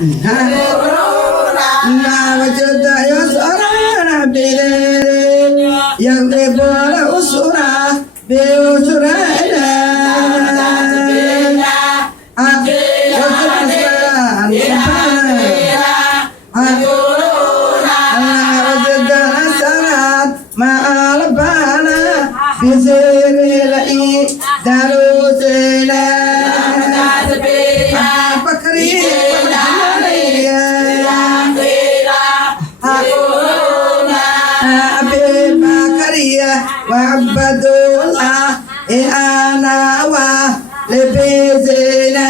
ما وجد يسرا بليل يغلب الأسرى بأسرى Wa'abadullah i'ana wa lebezina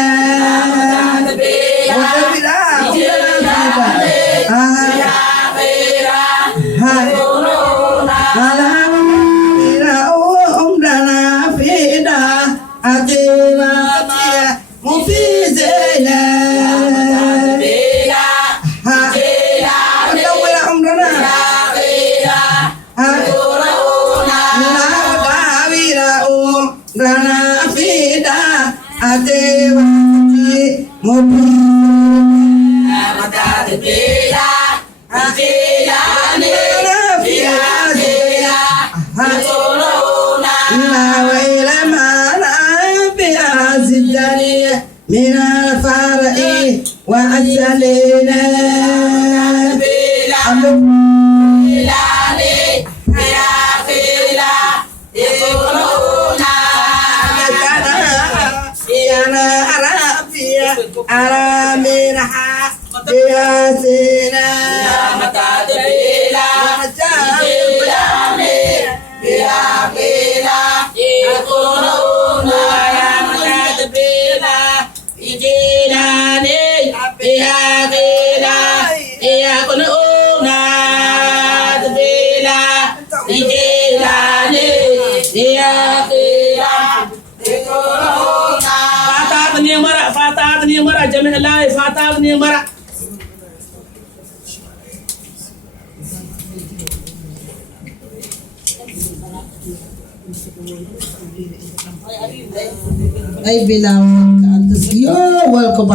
من الفرع وعسلنا أرامنها بياسنا Jamin Allah Fatah ni mara ay bilang antus yo welcome